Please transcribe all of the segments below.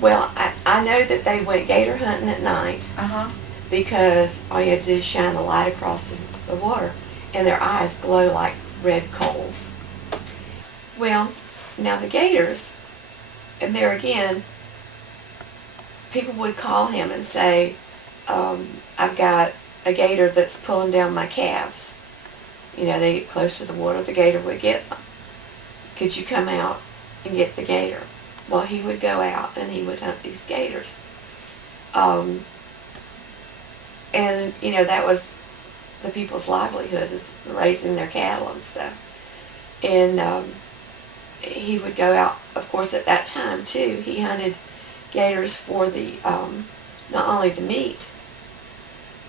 Well, I know that they went gator hunting at night because all you had to do is shine the light across the water, and their eyes glow like red coals. Well, now the gators, and there again, people would call him and say, I've got a gator that's pulling down my calves. You know, they get close to the water, the gator would get them. Could you come out and get the gator? Well, he would go out and he would hunt these gators. And, you know, that was the people's livelihood, is raising their cattle and stuff. And he would go out, of course, at that time, too. He hunted gators for the, not only the meat,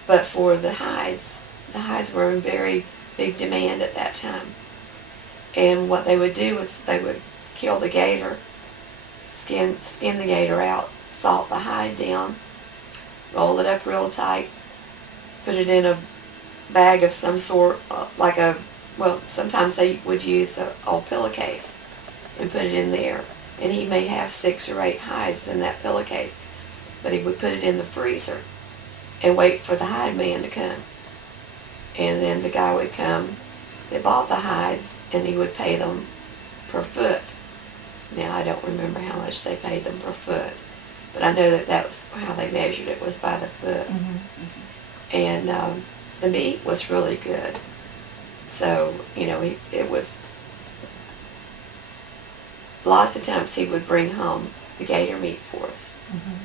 but for the hides. The hides were in very big demand at that time. And what they would do was they would kill the gator, skin the gator out, salt the hide down, roll it up real tight, put it in a bag of some sort, well, sometimes they would use an old pillowcase and put it in there. And he may have 6 or 8 hides in that pillowcase, but he would put it in the freezer and wait for the hide man to come. And then the guy would come, they bought the hides, and he would pay them per foot. Now, I don't remember how much they paid them per foot, but I know that that was how they measured it, was by the foot. And the meat was really good. So, you know, it was, lots of times he would bring home the gator meat for us.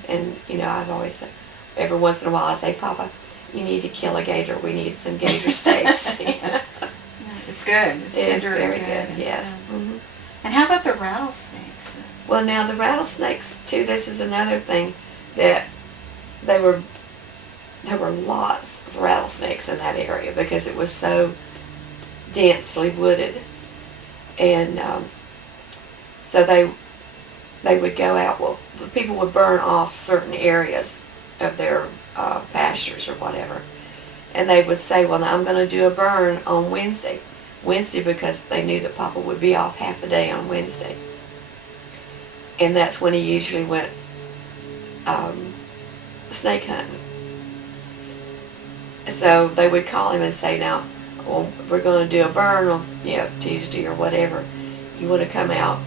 And, you know, I'd always say, every once in a while I say, Papa, you need to kill a gator. We need some gator steaks. It's good. It's very good, yes. And how about the rattlesnakes? Well, now the rattlesnakes, too, this is another thing, that there were lots of rattlesnakes in that area because it was so densely wooded. And so they would go out, well, people would burn off certain areas of their pastures or whatever. And they would say, well, now I'm going to do a burn on Wednesday because they knew that Papa would be off half a day on Wednesday. And that's when he usually went snake hunting. So they would call him and say, now, well, we're going to do a burn on, you know, Tuesday or whatever. You want to come out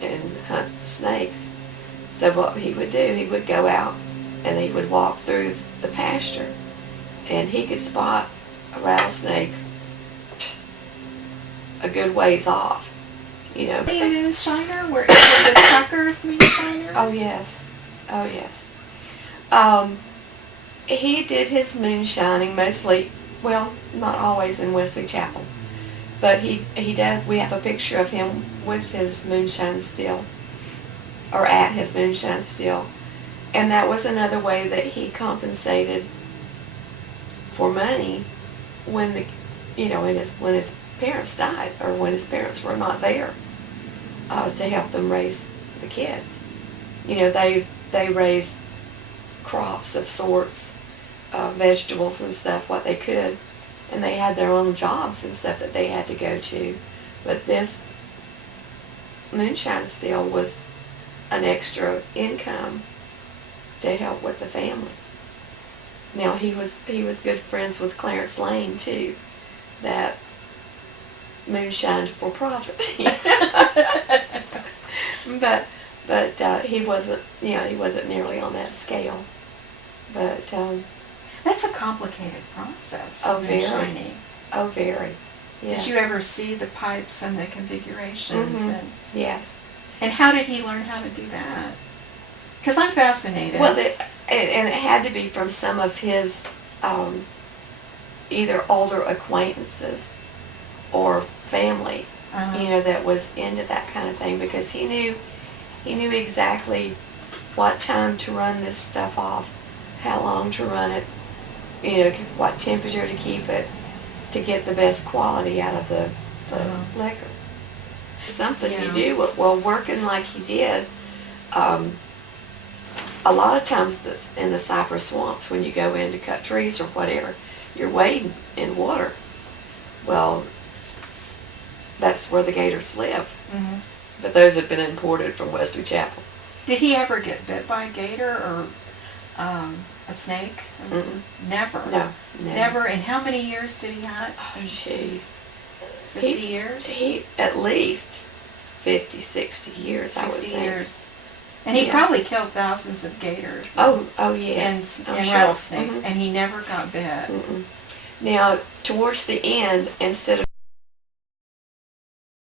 and hunt snakes? So what he would do, he would go out and he would walk through the pasture, and he could spot a rattlesnake a good ways off, you know. The moonshiner? Were the truckers moonshiners? Oh, yes. Oh, yes. He did his moonshining mostly, well, not always in Wesley Chapel, but he did. We have a picture of him with his moonshine still, or at his moonshine still. And that was another way that he compensated for money when when his parents died, or when his parents were not there to help them raise the kids. You know, they raised crops of sorts, vegetables and stuff, what they could, and they had their own jobs and stuff that they had to go to. But this moonshine still was an extra income to help with the family. Now he was good friends with Clarence Lane too, that moonshined for profit. but he wasn't nearly on that scale. But that's a complicated process. Oh, moonshining. Oh, very. Yeah. Did you ever see the pipes and the configurations? And yes. And how did he learn how to do that? Because I'm fascinated. Well, and it had to be from some of his either older acquaintances or family, that was into that kind of thing, because he knew exactly what time to run this stuff off, how long to run it, what temperature to keep it, to get the best quality out of the liquor. Something you do, well, working like he did, a lot of times in the cypress swamps, when you go in to cut trees or whatever, you're wading in water. Well, that's where the gators live. But those had been imported from Wesley Chapel. Did he ever get bit by a gator or a snake? Mm-mm. Never. No, Never. And how many years did he hunt? Oh, jeez. 50 years? He at least 50, 60 years, I would 60 think. years. And he Yeah. probably killed thousands of gators. Oh, And, yes. I'm and sure. rattlesnakes. Mhm. And he never got bit. Mm-mm. Now, towards the end, instead of